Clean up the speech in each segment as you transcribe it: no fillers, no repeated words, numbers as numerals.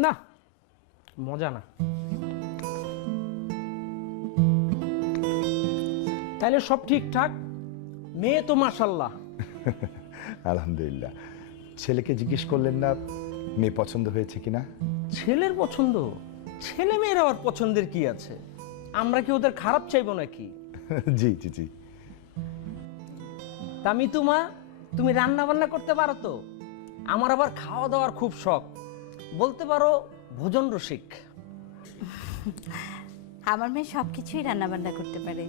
না, মজা না। তাহলে সব ঠিকঠাক, মেয়ে তো মাশাআল্লাহ। আলহামদুলিল্লাহ। ছেলেকে জিজ্ঞেস করলেন না মেয়ে পছন্দ হয়েছে কিনা? ছেলের পছন্দ? ছেলে মেয়ের আবার পছন্দের কি আছে? আমরা কি ওদের খারাপ চাইবো নাকি? জি জি জি। তা মিতু মা, তুমি রান্না বান্না করতে পারো তো? আমার আবার খাওয়া দাওয়ার খুব শখ, বলতে পারো ভোজন রসিক। আমার মেয়ে সবকিছুই রান্না বান্না করতে পারে।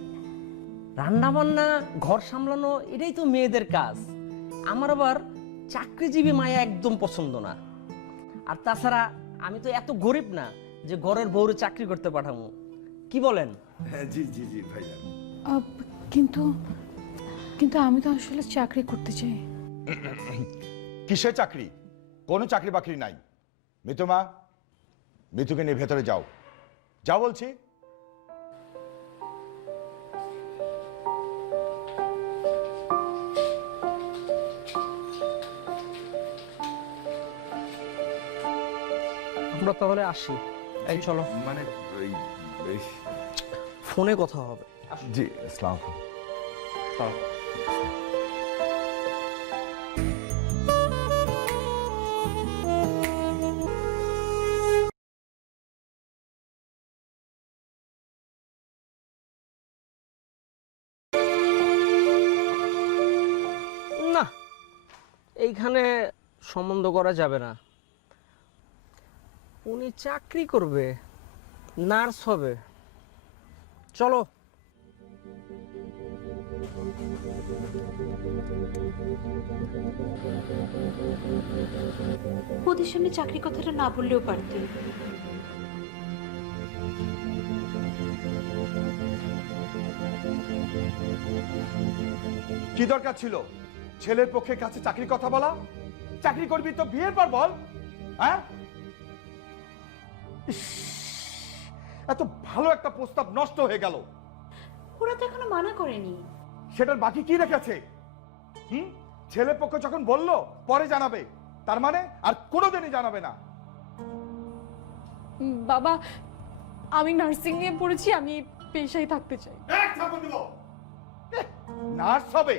রান্না বান্না, ঘর সামলানো, এটাই তো মেয়েদের কাজ। আমার আবার চাকরিজীবী মায়া একদম পছন্দ না। আর তাছাড়া আমি তো এত গরিব না যে ঘরের বউরে চাকরি করতে পাঠাবো। কি বলেন? জি জি জি ভাইজান। কিন্তু কিন্তু আমি তো আসলে চাকরি করতে চাই। কিসের চাকরি? কোনো চাকরি বাকরি নাই। মিতু মা, মিতুকে নিয়ে ভেতরে যাও, যাও বলছি। আমরা তাহলে আসি। এই চলো, মানে ফোনে কথা হবে। জি, আসসালামু আলাইকুম। না, এইখানে সম্বন্ধ করা যাবে না। উনি চাকরি করবে, নার্স হবে। চলো। ওদের সামনে চাকরি কথাটা না বললেও পারতে। কি দরকার ছিল ছেলের পক্ষে কাছে চাকরি কথা বলা? চাকরি করবি তো বিয়ের পর বল। হ্যাঁ, এত ভালো একটা প্রস্তাব নষ্ট হয়ে গেল। ওরা তো এখনো মানা করেনি। সেটার বাকি কি রেখেছে? ছেলের পক্ষ যখন বললো পরে জানাবে, তার মানে আর কোনোদিনই জানাবে না। বাবা, আমি নার্সিং নিয়ে পড়েছি, আমি পেশায় থাকতে চাই। নার্স হবে?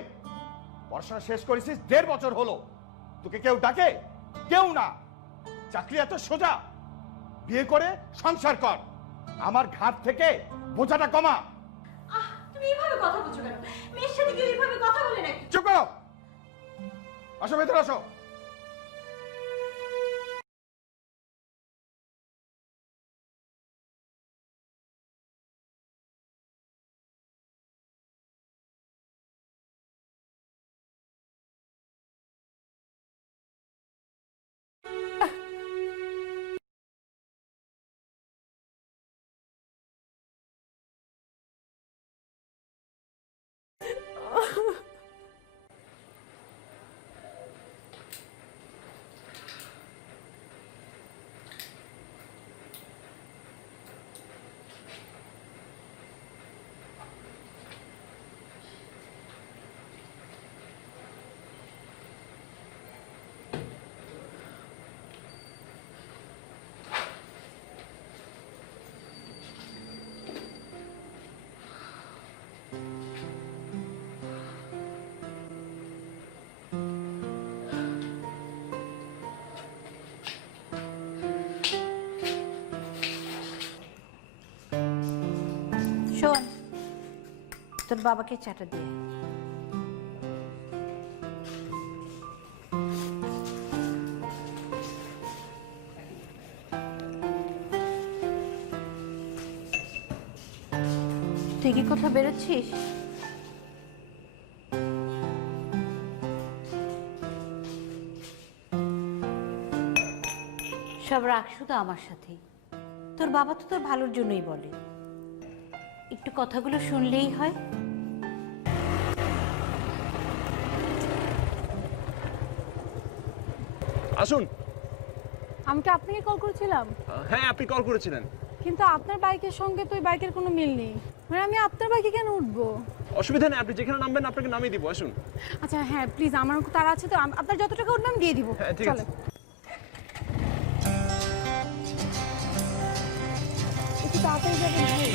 পড়াশোনা শেষ করেছিস 1.5 বছর হলো, তোকে কেউ ডাকে? কেউ না। চাকরি এত সোজা? বিয়ে করে সংসার কর, আমার ঘাট থেকে বোঝাটা কমা। তুমি এইভাবে কথা বলছো কেন? মেয়ের সাথে কেউ এইভাবে কথা বলে নাকি? চুপ করো, আসো ভেতরে আসো। শোন, তোর বাবাকে চাটা দিয়ে। তুই কি কোথাও বেরোচ্ছিস? সব রাগ শুধু আমার সাথেই। তোর বাবা তো তোর ভালোর জন্যই বলে, একটু কথাগুলো শুনলেই হয়। আসুন। আমি কি আপনাকে কল করেছিলাম? হ্যাঁ, আপনি কল করেছিলেন। কিন্তু আপনার বাইকের সঙ্গে তো ওই বাইকের কোনো মিল নেই। মানে আমি আপনার বাইকে কেন উঠবো? অসুবিধা নেই, আপনি যেখানে নামবেন আপনাকে নামিয়ে দিব। আসুন। আচ্ছা হ্যাঁ, প্লিজ, আমার তারা আছে তো, আপনার যত টাকা উঠবে আমি দিয়ে দিব। হ্যাঁ, ঠিক আছে। তাড়াতাড়ি যাবেন ভাই।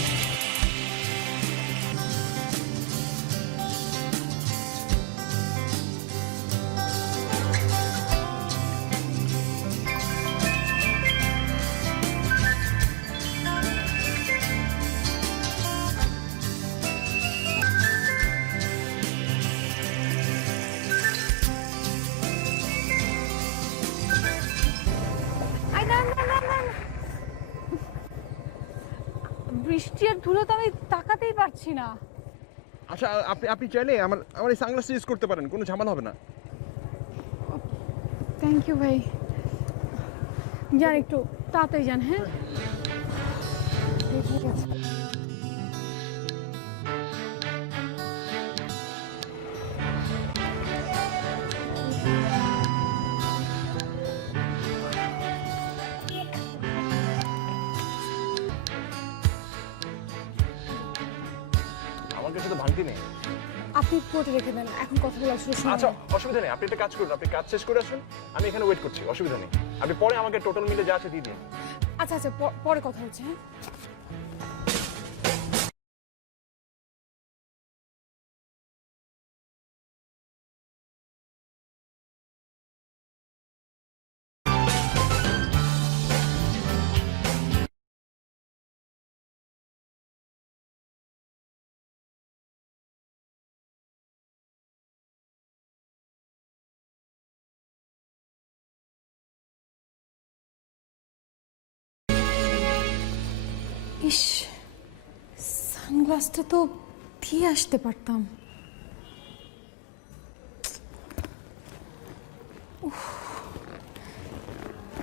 আই না না না না না। বৃষ্টি আর ধুলো তো আমি তাকাতেই পারছি না। আচ্ছা আপনি আপনি চাইলে আমার আমার এই সানগ্লাসটা ইউজ করতে পারেন, কোনো ঝামেলা হবে না। থ্যাংক ইউ ভাই। যান একটু তাড়াতাড়ি যান, হ্যাঁ ঠিক আছে। আমার কাছে তো ভাঙতি নেই। আপনি কোর্টে রেখে দেন, এখন কথা বলা শুরু করুন। আচ্ছা অসুবিধা নেই, আপনি একটা কাজ করুন, আপনি কাজ শেষ করে আসুন, আমি এখানে ওয়েট করছি, অসুবিধা নেই। আপনি পরে আমাকে টোটাল মিলে যা আছে দিয়ে দিন। আচ্ছা আচ্ছা, পরে কথা হচ্ছে, হ্যাঁ। ইস, সানগ্লাসটা তো দিয়ে আসতে পারতাম। উফ,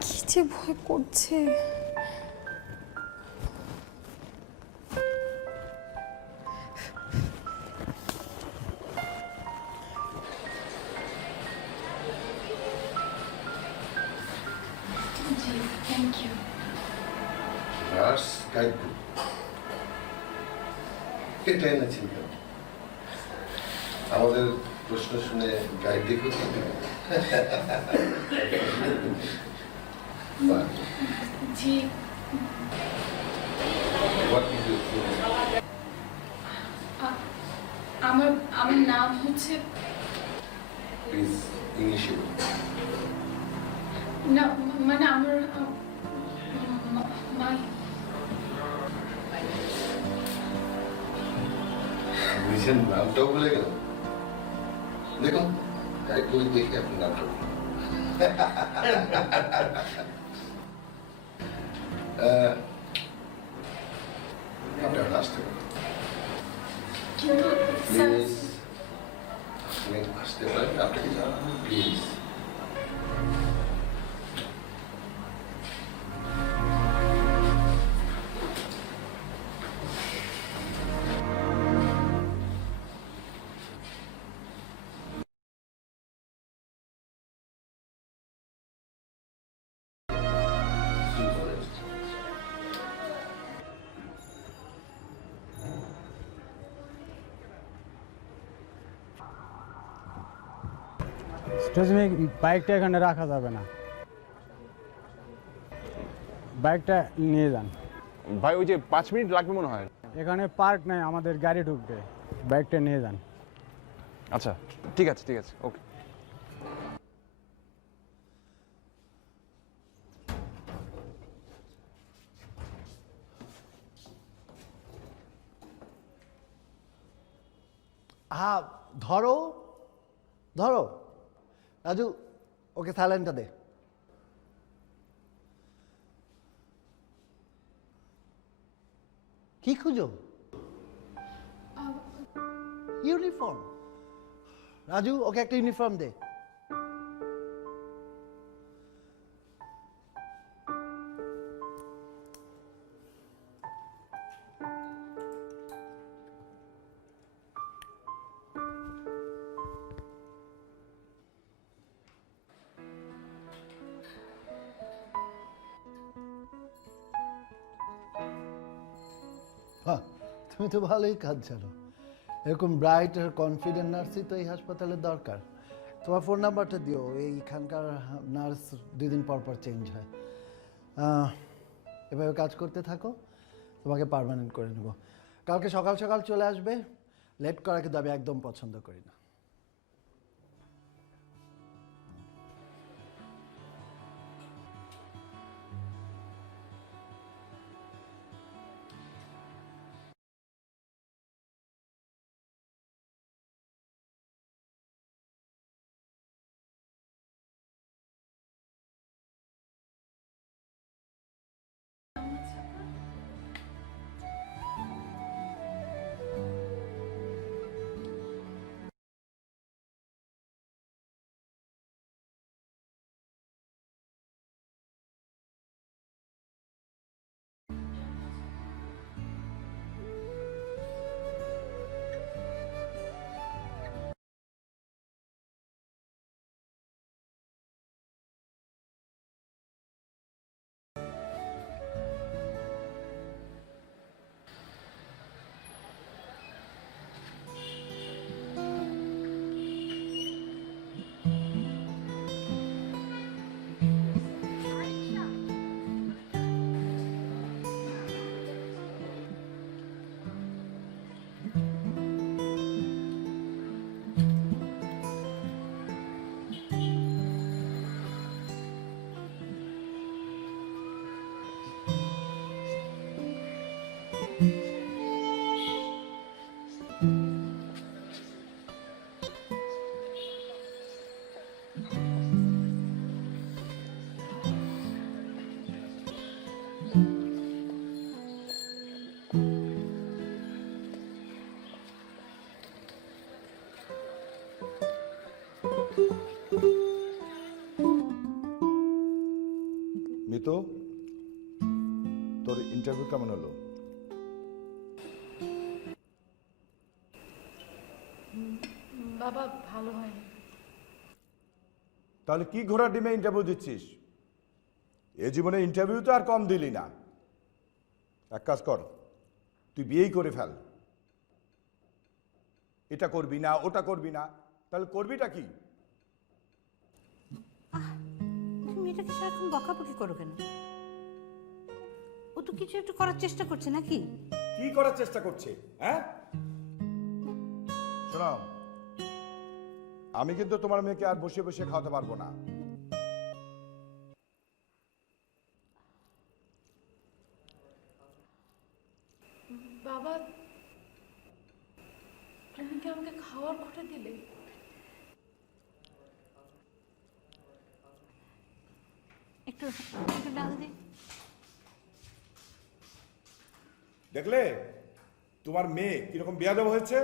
কি যে ভয় করছে। নার্স গাইড বুক এটা এনেছেন কেন? আমাদের প্রশ্ন শুনে গাইড দেখো জি আমার আমার নাম হচ্ছে প্লিজ ইংলিশে না মানে আমার মাই বুঝছেন, নামটাও ভুলে গেল। দেখুন গাইড বই দেখে আপনার নামটা আপনি আর আসতে পারেন, কিন্তু স্যার প্লিজ আপনি আসতে পারেন, আপনাকে জানান প্লিজ। এক্সকিউজ মি, বাইকটা এখানে রাখা যাবে না, বাইকটা নিয়ে যান। ভাই ওই যে 5 মিনিট লাগবে মনে হয়। এখানে পার্ক নাই, আমাদের গাড়ি ঢুকবে, বাইকটা নিয়ে যান। আচ্ছা ঠিক আছে ঠিক আছে, ওকে। হ্যাঁ, ধরো ধরো রাজু, ওকে স্যালাইনটা দে। কি খুঁজো? ইউনিফর্ম। রাজু, ওকে একটা ইউনিফর্ম দে। বাহ, তুমি তো ভালোই কাজ জানো। এরকম ব্রাইট আর কনফিডেন্ট নার্সই তো এই হাসপাতালের দরকার। তোমার ফোন নাম্বারটা দিও, এইখানকার নার্স 2 দিন পর পর চেঞ্জ হয়। এভাবে কাজ করতে থাকো, তোমাকে পার্মানেন্ট করে নেব। কালকে সকাল সকাল চলে আসবে, লেট করা কিন্তু আমি একদম পছন্দ করি না। মিতু, তোর ইন্টারভিউ কেমন হলো? বাবা ভালো হয়নি। তাহলে কি ঘোড়া ডিমে ইন্টারভিউ দিচ্ছিস? এ জীবনে ইন্টারভিউ তো আর কম দিলি না। এক কাজ কর, তুই বিয়েই করে ফেল। এটা করবি না, ওটা করবি না, তাহলে করবিটা কি? তুমি এটাকে সারাক্ষণ বকাবকি করো কেন? ও তো কিছু একটু করার চেষ্টা করছে নাকি? কি করার চেষ্টা করছে? হ্যাঁ, শোনো, আমি কিন্তু তোমার মেয়েকে আর বসে বসে খাওয়াতে পারবো না। বাবা তুমি কি আমাকে খাওয়ার ঘটে দিলে? একটু একটু ডাল দে। দেখলে তোমার মেয়ে কিরকম বেয়াদব হয়েছে?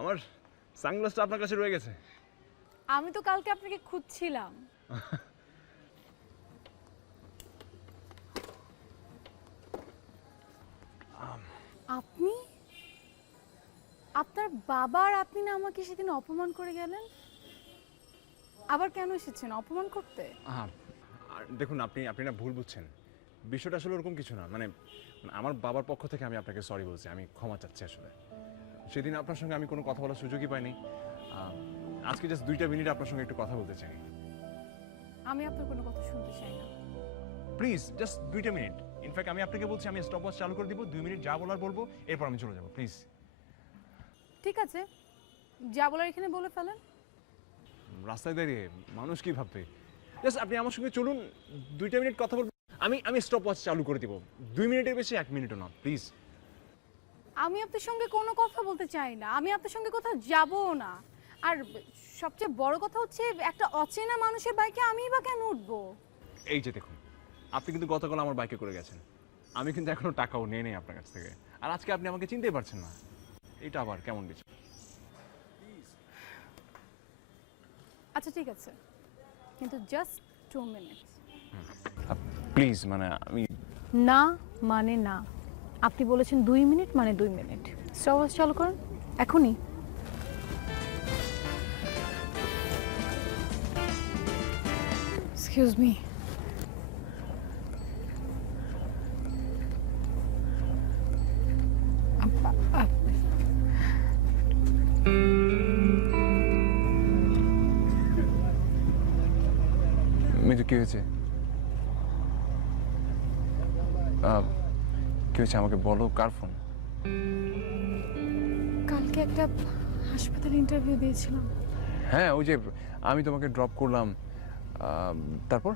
আমার সানগ্লাসটা আপনার কাছে রয়ে গেছে। আমি তো কালকে আপনাকে খুঁজছিলাম। আপনি, আপনার বাবা আর আপনি না আমাকে সেদিন অপমান করে গেলেন? আবার কেন এসেছেন অপমান করতে? দেখুন, আপনি না ভুল বুঝছেন। বিষয়টা আসলে ওরকম কিছু না। মানে আমার বাবার পক্ষ থেকে আমি আপনাকে সরি বলছি, আমি ক্ষমা চাচ্ছি। আসলে সেদিন আপনার সঙ্গে আমি কোনো কথা বলার সুযোগই পাইনি। আজকে জাস্ট 2টা মিনিট আপনার সঙ্গে একটু কথা বলতে চাই। আমি আপনার কোনো কথা শুনতে চাই না। প্লিজ, জাস্ট 2টা মিনিট। ইনফ্যাক্ট আমি আপনাকে বলছি, আমি স্টপ ওয়াচ চালু করে দিব। 2 মিনিট যা বলার বলবো, এরপর আমি চলে যাবো। প্লিজ। ঠিক আছে, যা বলার এখানে বলে ফেলেন। রাস্তায় দাঁড়িয়ে মানুষ কি ভাববে? জাস্ট আপনি আমার সঙ্গে চলুন, 2টা মিনিট কথা বলবো। আমি স্টপ ওয়াচ চালু করে দিব। 2 মিনিটের বেশি 1 মিনিটও না, প্লিজ। আমি আপনার সঙ্গে কোনো কথা বলতে চাই না, আমি আপনার সঙ্গে কোথাও যাবও না। আর সবচেয়ে বড় কথা হচ্ছে একটা অচেনা মানুষের বাইকে আমিই বা কেন উঠবো? এই যে দেখুন, আপনি কিন্তু গতকাল আমার বাইকে করে গেছেন, আমি কিন্তু এখনো টাকাও নিয়ে নেই আপনার কাছ থেকে, আর আজকে আপনি আমাকে চিনতেই পারছেন না। এটা আবার কেমন কিছু? আচ্ছা ঠিক আছে, কিন্তু জাস্ট 2 মিনিট। প্লিজ, মানে আমি না মানে না, আপনি বলেছেন 2 মিনিট মানে 2 মিনিট। স্টপওয়াচ চালু করুন এখনই। এক্সকিউজ মি, মিতু, কি হয়েছে? কি হয়েছে আমাকে বলো, কার ফোন? কালকে একটা হাসপাতালে ইন্টারভিউ দিয়েছিলাম। হ্যাঁ, ওই যে আমি তোমাকে ড্রপ করলাম, তারপর?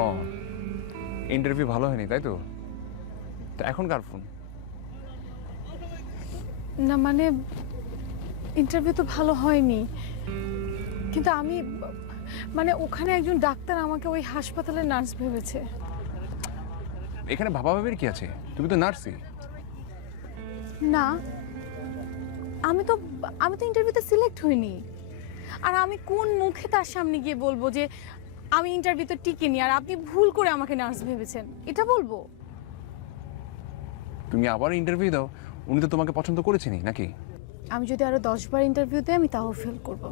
ও, ইন্টারভিউ ভালো হয়নি তাই তো? তো এখন কার ফোন? না মানে ইন্টারভিউ তো ভালো হয়নি, কিন্তু আমি মানে ওখানে একজন ডাক্তার আমাকে ওই হাসপাতালের নার্স ভেবেছে। এখানে ভাবাভাবির কি আছে? তুমি তো নার্সই। না, আমি তো ইন্টারভিউতে সিলেক্ট হইনি। আর আমি কোন মুখে তার সামনে গিয়ে বলবো যে আমি ইন্টারভিউতে টিকিনি আর আপনি ভুল করে আমাকে নার্স ভেবেছেন? এটা বলবো? তুমি আবার ইন্টারভিউ দাও, উনি তো তোমাকে পছন্দ করেছেনই নাকি? আমি যদি আরো 10 বার ইন্টারভিউ দিই আমি তাও ফেল করব।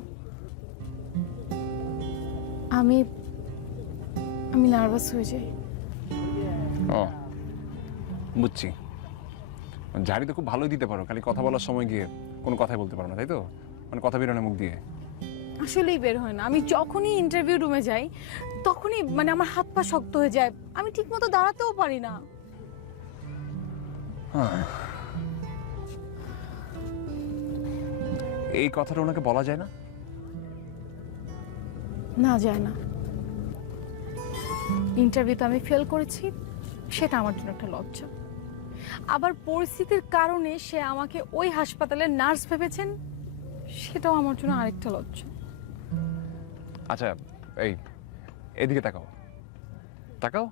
আমি নার্ভাস হয়ে যাই। ও, বুঝছি। জারি তো খুব ভালোই দিতে পারো, খালি কথা বলার সময় গিয়ে কোনো কথাই বলতে পারো না, তাই তো? মানে কথা বেরোনো মুখ দিয়ে। আসলেই বের হয় না। আমি যখনই ইন্টারভিউ রুমে যাই তখনই মানে আমার হাত পা শক্ত হয়ে যায়, আমি ঠিকমতো দাঁড়াতেও পারি না। এই কথাটা ওনাকে বলা যায় না? না, যায় না। ইন্টারভিউতে আমি ফেল করেছি, সেটা আমার জন্য একটা লজ্জা। আবার পরিস্থিতির কারণে সে আমাকে ওই হাসপাতালের নার্স ভেবেছেন, সেটাও আমার জন্য আরেকটা লজ্জা। আচ্ছা, এই এদিকে তাকাও, তাকাও।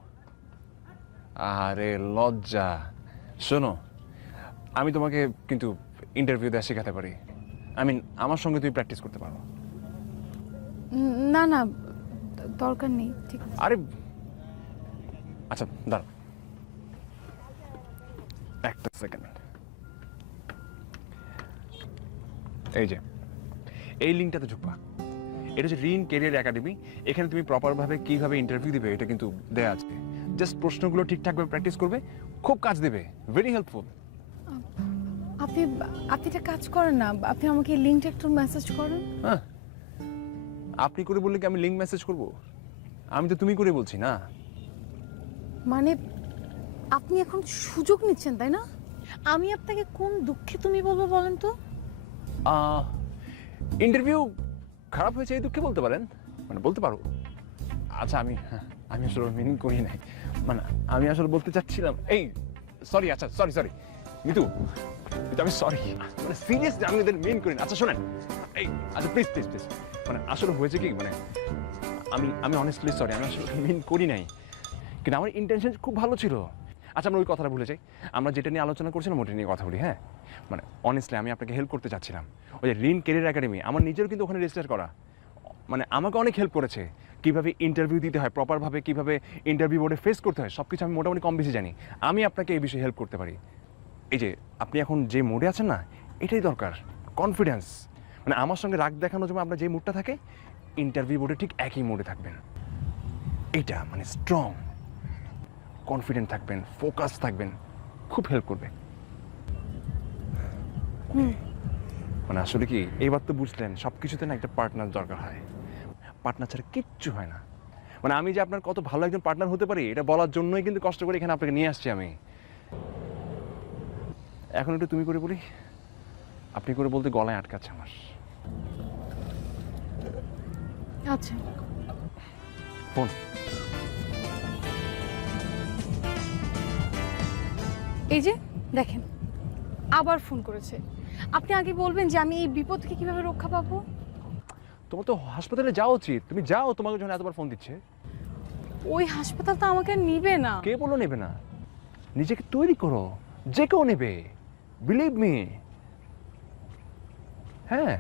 আরে লজ্জা! শোনো, আমি তোমাকে কিন্তু ইন্টারভিউ দেওয়া শেখাতে পারি। আমার সঙ্গে তুমি প্র্যাকটিস করতে পারো। না না, দরকার নেই, ঠিক আছে। আরে আচ্ছা, দাঁড়াও একটা সেকেন্ড। এই যে এই লিঙ্কটাতে ঢুকবা, এটা হচ্ছে রিন ক্যারিয়ার একাডেমি। এখানে তুমি প্রপারভাবে কিভাবে ইন্টারভিউ দিবে এটা কিন্তু দেয়া আছে। জাস্ট প্রশ্নগুলো ঠিকঠাকভাবে প্র্যাকটিস করবে, খুব কাজ দেবে, ভেরি হেল্পফুল। আপনি একটা কাজ করেন না, আপনি আমাকে লিঙ্কটা একটু মেসেজ করেন। হ্যাঁ, আপনি করে বললে কি আমি লিঙ্ক মেসেজ করব? আমি তো তুমি করে বলছি না। মানে আপনি এখন সুযোগ নিচ্ছেন তাই না? আমি আপনাকে কোন দুঃখে তুমি বলবো বলেন তো? ইন্টারভিউ খারাপ হয়েছে এই দুঃখে বলতে পারেন, মানে বলতে পারো। আচ্ছা, আমি আসলে মিনিং করি নাই, মানে আমি আসলে বলতে চাচ্ছিলাম এই সরি। আচ্ছা সরি মিতু, আমি সরি, মানে সিরিয়াসলি আমি এদের মিন করি না। আচ্ছা শোনেন, এই আচ্ছা প্লিজ, মানে আসলে হয়েছে কি, মানে আমি অনেস্টলি সরি, আমি আসলে মিন করি নাই, কিন্তু আমার ইন্টেনশন খুব ভালো ছিল। আচ্ছা, আমরা ওই কথাটা ভুলে যাই, আমরা যেটা নিয়ে আলোচনা করছিলাম ওটা নিয়ে কথা বলি। হ্যাঁ, মানে অনেস্টলি আমি আপনাকে হেল্প করতে চাচ্ছিলাম। ওই যে রিন ক্যারিয়ার একাডেমি, আমার নিজেরও কিন্তু ওখানে রেজিস্টার করা, মানে আমাকে অনেক হেল্প করেছে। কীভাবে ইন্টারভিউ দিতে হয়, প্রপারভাবে কীভাবে ইন্টারভিউ বোর্ডে ফেস করতে হয়, সব কিছু আমি মোটামুটি কম বেশি জানি। আমি আপনাকে এই বিষয়ে হেল্প করতে পারি। এই যে আপনি এখন যে মোডে আছেন না, এটাই দরকার, কনফিডেন্স। মানে আমার সঙ্গে রাগ দেখানোর জন্য আপনার যে মুডটা থাকে, ইন্টারভিউ বোর্ডে ঠিক একই মোডে থাকবেন। এইটা মানে স্ট্রং, কনফিডেন্ট থাকবেন, ফোকাস থাকবেন, খুব হেল্প করবে। মানে আসলে কি, এইবার তো বুঝলেন সব কিছুতে না একটা পার্টনার দরকার হয়, পার্টনার ছাড়া কিচ্ছু হয় না। মানে আমি যে আপনার কত ভালো একজন পার্টনার হতে পারি এটা বলার জন্যই কিন্তু কষ্ট করে এখানে আপনাকে নিয়ে আসছি আমি। এখন একটু তুমি করে বলি, আপনি করে বলতে গলায় আটকাচ্ছে আমার। আচ্ছা, ফোন। এই যে দেখেন আবার ফোন করেছে। আপনি আগে বলবেন যে আমি এই বিপদ থেকে কিভাবে রক্ষা পাবো। তোমার তো হাসপাতালে যাওয়া উচিত, তুমি যাও, তোমাকে যখন এতবার ফোন দিচ্ছে। ওই হাসপাতাল তো আমাকে নিবে না। কে বলো নেবে না? নিজেকে তৈরি করো, যে কেউ নেবে, বিলিভ মি। হ্যাঁ,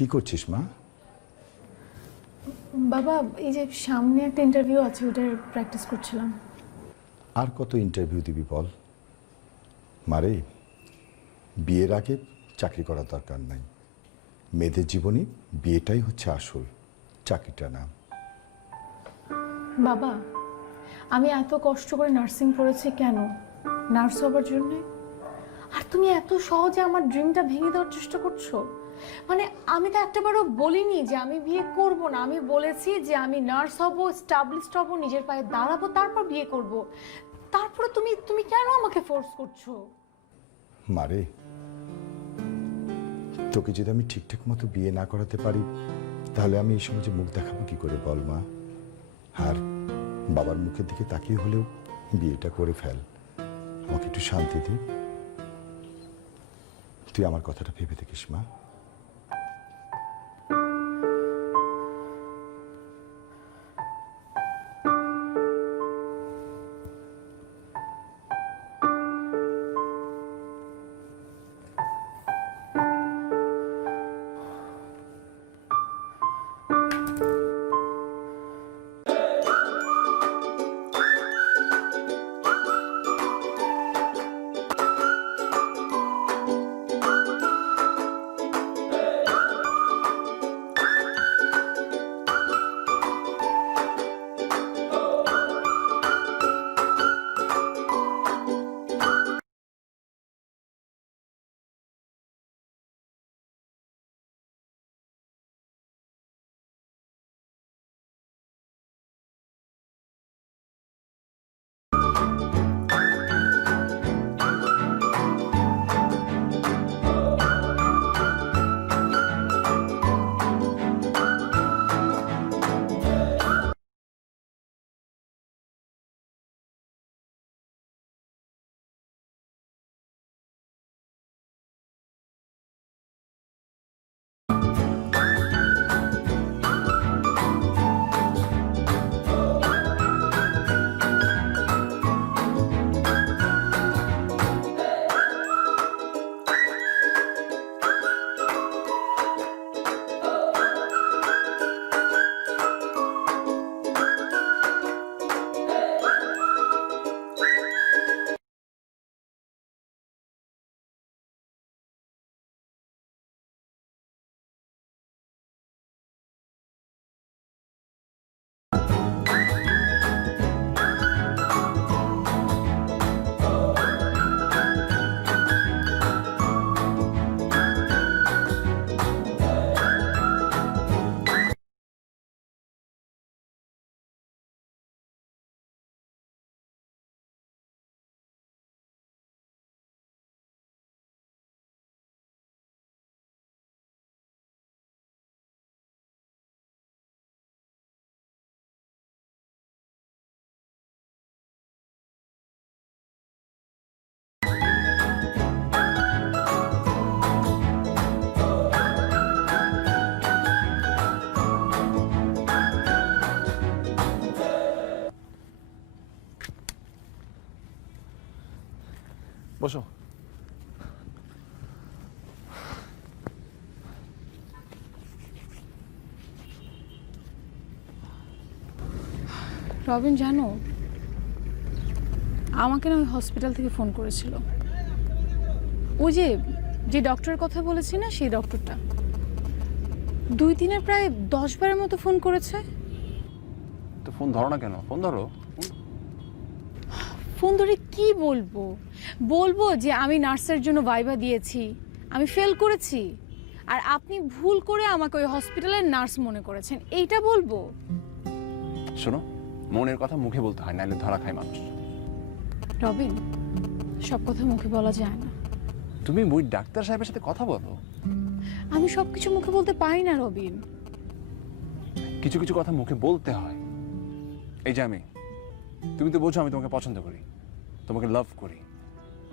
কি করছিস মা? বাবা এই যে সামনে একটা ইন্টারভিউ আছে, ওটার প্র্যাকটিস করছিলাম। আর কত ইন্টারভিউ দিবি বল? মারে, বিয়ের আগে চাকরি করার দরকার নাই। মেয়েদের জীবনে বিয়েটাই হচ্ছে আসল, চাকরিটা না। বাবা আমি এত কষ্ট করে নার্সিং পড়েছি কেন? নার্স হবার জন্যে। আর তুমি এত সহজে আমার ড্রিমটা ভেঙে দেওয়ার চেষ্টা করছো। মানে আমি তো একটাবারও বলিনি যে আমি বিয়ে করব না। আমি বলেছি যে আমি নার্স হব, স্টাবলিশড হব, নিজের পায়ে দাঁড়াবো, তারপর বিয়ে করব। তারপরে তুমি তুমি কেন আমাকে ফোর্স করছো? মারে, তোকে যদি আমি ঠিকঠাক মতো বিয়ে না করাতে পারি, তাহলে আমি এই সমাজে মুখ দেখাবো কি করে বল মা? আর বাবার মুখের দিকে তাকিয়ে হলেও বিয়েটা করে ফেল, আমাকে একটু শান্তি দে। তুই আমার কথাটা ভেবে দেখিস মা। বসো। রবিন জানো, আমাকে না ওই হসপিটাল থেকে ফোন করেছিল। ওই যে ডক্টরের কথা বলেছি না, সেই ডক্টরটা 2 দিনে প্রায় 10 বারের মতো ফোন করেছে। তো ফোন ধরো না কেন? ফোন ধরো। ফোন ধরে কি বলবো? বলবো যে আমি নার্সের জন্য ভাইভা দিয়েছি, আমি ফেল করেছি, আর আপনি ভুল করে আমাকে ওই হসপিটালের নার্স মনে করেছেন, এইটা বলবো? শোনো, মনের কথা মুখে বলতে হয়, নাহলে ধরা খায় মানুষ। রবিন, সব কথা মুখে বলা যায় না। তুমি ওই ডাক্তার সাহেবের সাথে কথা বলো। আমি সবকিছু মুখে বলতে পারি না রবিন। কিছু কিছু কথা মুখে বলতে হয়। এই যে তুমি তো বোঝো আমি তোমাকে পছন্দ করি, তোমাকে লাভ করি।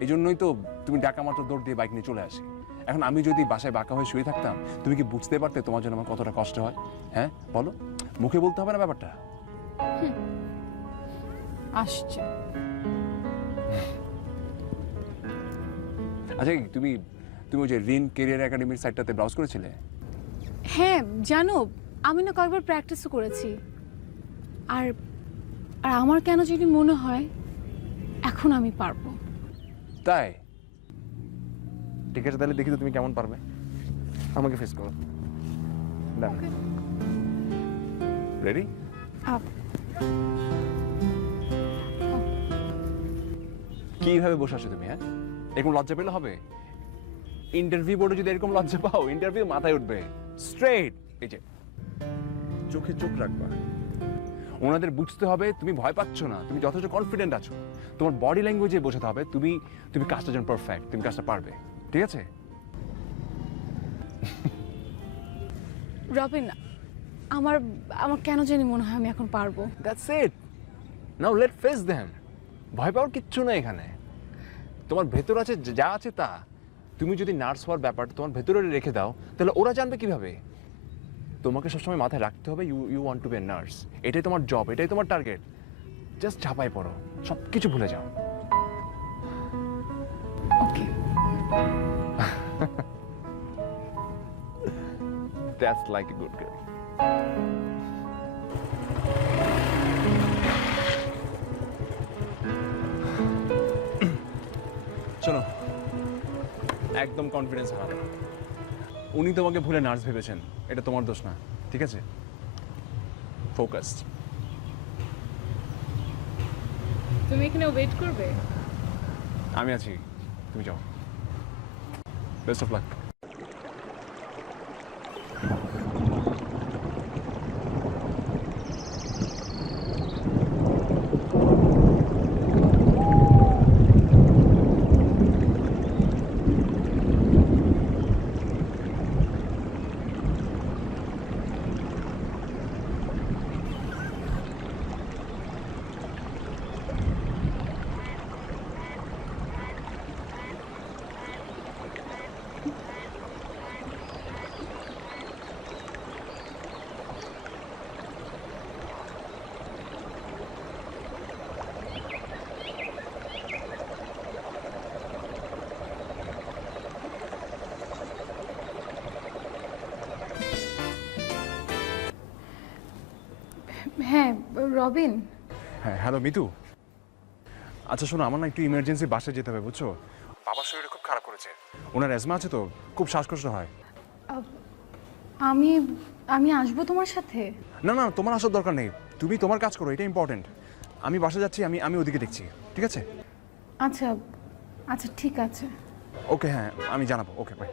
এই জন্যই তো তুমি ডাকা মাত্র দৌড় দিয়ে বাইক নিয়ে চলে আসি। এখন আমি যদি বাসায় বাঁকা হয়ে শুয়ে থাকতাম, তুমি কি বুঝতে পারতে তোমার জন্য আমার কতটা কষ্ট হয়? হ্যাঁ বলো, মুখে বলতে হবে না ব্যাপারটা? আসছে। আচ্ছা, তুমি ওই যে রিন কেরিয়ার একাডেমির সাইটটাতে ব্রাউজ করেছিলে? হ্যাঁ জানো, আমি না কয়েকবার প্র্যাকটিসও করেছি। আর আর আমার কেন যদি মনে হয় এখন আমি পারবো। তাই? ঠিক আছে, তাহলে দেখি তো তুমি কেমন পারবে। আমাকে ফেস করো। ডান। রেডি? আপ। কিভাবে বসে আছো তুমি? হ্যাঁ, এরকম লজ্জা পেলে হবে? ইন্টারভিউ বোর্ডে যদি এরকম লজ্জা পাও, ইন্টারভিউ মাথায় উঠবে। স্ট্রেট, এই যে চোখে চোখ রাখবা। ওনাদের বুঝতে হবে তুমি ভয় পাচ্ছ না, তুমি যথেষ্ট কনফিডেন্ট আছো। তোমার বডি ল্যাঙ্গুয়েজে বোঝাতে হবে তুমি কাজটা যেন পারফেক্ট, তুমি কাজটা পারবে। ঠিক আছে? রবিন, আমার কেন জানি মনে হয় আমি এখন পারবো। That's it. Now let face them. ভয় পাওয়ার কিচ্ছু না এখানে। তোমার ভেতর আছে যা আছে তা। তুমি যদি নার্স হওয়ার ব্যাপারটা তোমার ভেতরে রেখে দাও, তাহলে ওরা জানবে কিভাবে? তোমাকে সবসময় মাথায় রাখতে হবে you want to be a nurse. এটাই তোমার জব, এটাই তোমার টার্গেট। জাস্ট ঝাঁপাই পড়ো, সব কিছু ভুলে যাও। ওকে। That's like a good girl. শোনো, একদম কনফিডেন্স হারাবে না। উনি তোমাকে ভুলে নার্স ভেবেছেন, এটা তোমার দোষ না। ঠিক আছে? ফোকাসড। তুমি এখানে ওয়েট করবে? আমি আছি, তুমি যাও। Best of luck. হ্যাঁ রবিন। হ্যাঁ, হ্যালো মিতু। আচ্ছা শোনো, আমার না একটু ইমার্জেন্সি বাসায় যেতে হবে, বুঝছো? বাবার শরীরটা খুব খারাপ করেছে, ওনার অ্যাজমা আছে তো, খুব শ্বাসকষ্ট হয়। আমি আসবো তোমার সাথে? না না, তোমার আসার দরকার নেই, তুমি তোমার কাজ করো, এটা ইম্পর্টেন্ট। আমি বাসা যাচ্ছি, আমি ওদিকে দেখছি। ঠিক আছে? আচ্ছা আচ্ছা ঠিক আছে। ওকে, হ্যাঁ আমি জানাবো। ওকে, বাই।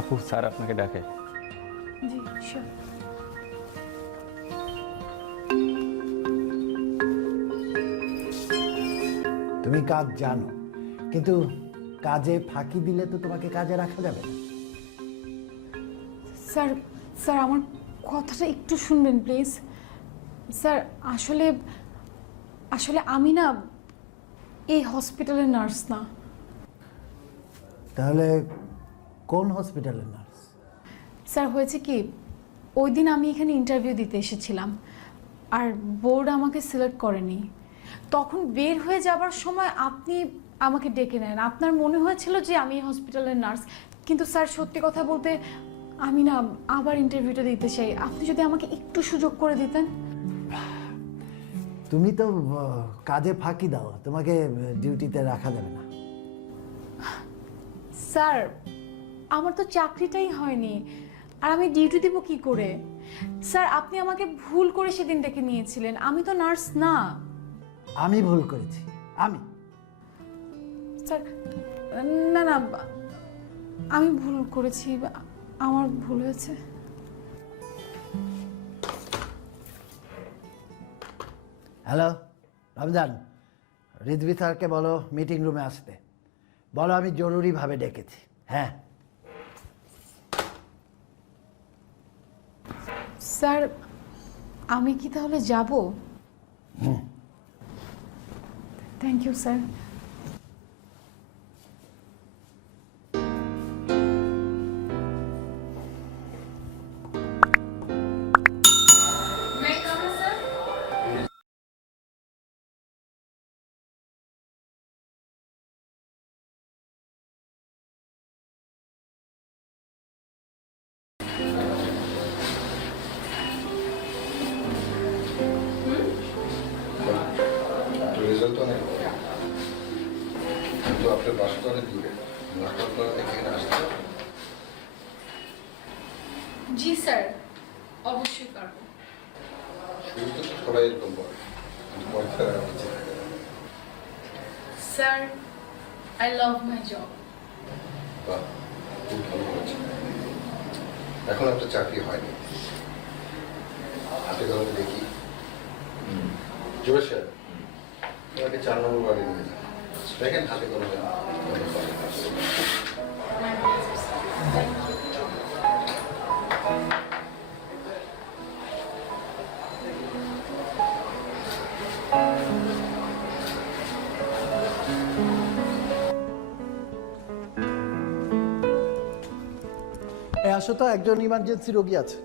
আপু, স্যার আপনাকে ডাকে। জি শিওর। তুমি কাজ জানো, কিন্তু কাজে ফাঁকি দিলে তো তোমাকে কাজে রাখা যাবে না। স্যার স্যার আমার কথাটা একটু শুনবেন প্লিজ। স্যার আসলে আসলে আমি না এই হসপিটালের নার্স না। তাহলে কোন হসপিটালের নার্স? স্যার হয়েছে কি, ওই দিন আমি এখানে ইন্টারভিউ দিতে এসেছিলাম, আর বোর্ড আমাকে সিলেক্ট করেনি। তখন বের হয়ে যাবার সময় আপনি আমাকে ডেকে নেন। আপনার মনে হয়েছিল যে আমি হসপিটালের নার্স, কিন্তু স্যার সত্যি কথা বলতে আমি না আবার ইন্টারভিউটা দিতে চাই। আপনি যদি আমাকে একটু সুযোগ করে দিতেন। তুমি তো কাজে ফাঁকি দাও, তোমাকে ডিউটিতে রাখা যাবে না। স্যার আমার তো চাকরিটাই হয়নি, আর আমি ডিউটি দেব কি করে? স্যার আপনি আমাকে ভুল করে সেদিন ডেকে নিয়েছিলেন, আমি তো নার্স না। আমি ভুল করেছি, আমি। স্যার না না, আমি ভুল করেছি, আমার ভুল হয়েছে। হ্যালো রমজান, রিজভি স্যারকে বলো মিটিং রুমে আসতে। বলো আমি জরুরিভাবে ডেকেছি। হ্যাঁ স্যার আমি কি তাহলে যাব? Thank you sir. রেজাল্ট তো অনেক ভালো। কিন্তু আপনার বাসা তো অনেক দূরে, আপনার এখানে আসতে হবে। জি স্যার, অবশ্যই পারবো। শুরুতে তো সবাই এরকম বলে, কিন্তু পরীক্ষার আগে হচ্ছে। Sir I love my job. বাহ, খুব ভালো হয়েছে। এখন আপনার চাকরি হয়নি, হাতে কলমে দেখি। জোরে স্যার, তোমাকে 4 নম্বর বাড়ি নিয়ে যান, দেখেন হাতে কলমে। আসো তো, একজন ইমার্জেন্সি রোগী আছে।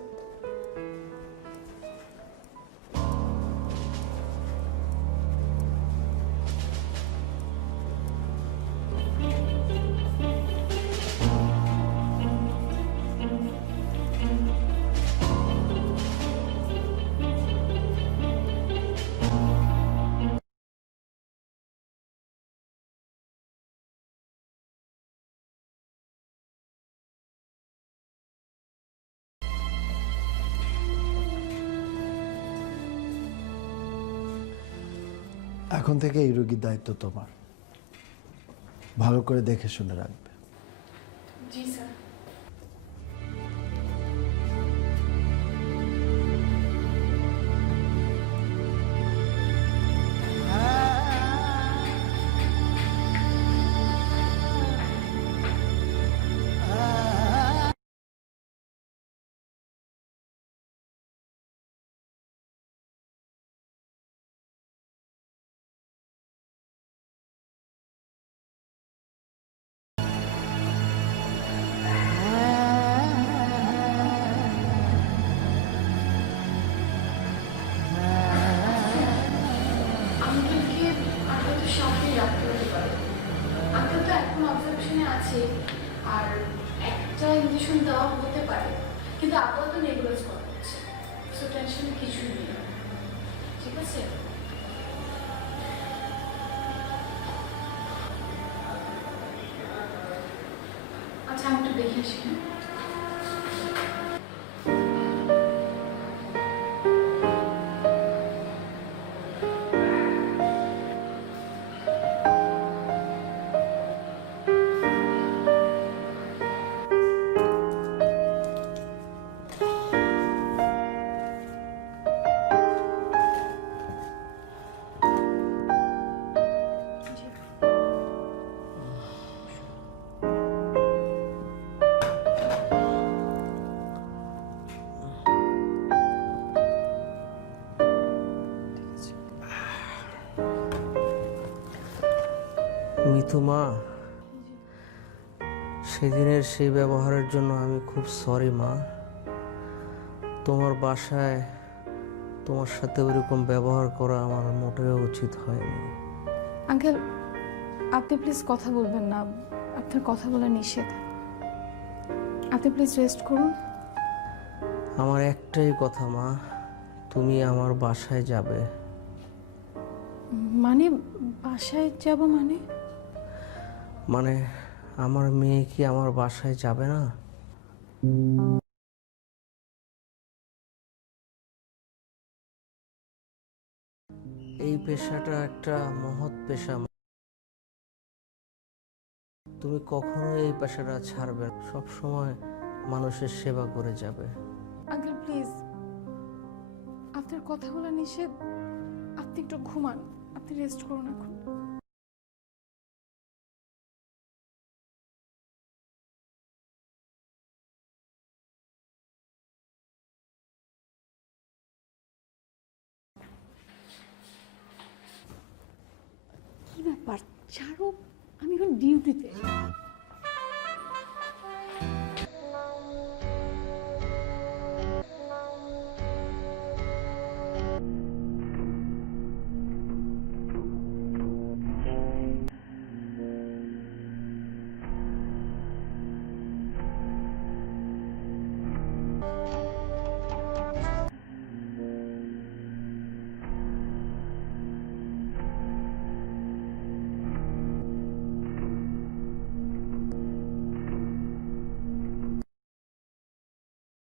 এখন থেকে এই রোগীর দায়িত্ব তোমার, ভালো করে দেখে শুনে রাখবে। জি স্যার। আঙ্কেলকে আর হয়তো সাথেই রাখতে হতে পারে। আঙ্কেল তো এখন অবজারভেশনে আছে, আর একটা ইঞ্জেকশন দেওয়া হতে পারে, কিন্তু আপাতত নেবুলাইজ করা হচ্ছে। সো টেনশনের কিছুই নেই, ঠিক আছে? আচ্ছা আমি একটু দেখে আসি। মিথু মা, সেদিনের সেই ব্যবহারের জন্য আমি খুব সরি মা। তোমার বাসায় তোমার সাথে ওইরকম ব্যবহার করা আমার মোটেও উচিত হয়নি। আঙ্কেল আপনি প্লিজ কথা বলবেন না, আপনার কথা বলা নিষেধ। আপনি প্লিজ রেস্ট করুন। আমার একটাই কথা মা, তুমি আমার বাসায় যাবে। মানে বাসায় যাব মানে? মানে আমার মেয়ে কি আমার বাসায় যাবে না? এই পেশাটা একটা মহৎ পেশা। তুমি কখনো এই পেশাটা ছাড়বে না, সব সময় মানুষের সেবা করে যাবে। আঙ্কেল প্লিজ, আপনার কথা বলা নিষেধ। আপনি একটু ঘুমান, আপনি রেস্ট করুন এখন। কি ব্যাপার ছাড়ো, আমি এখন ডিউটিতে।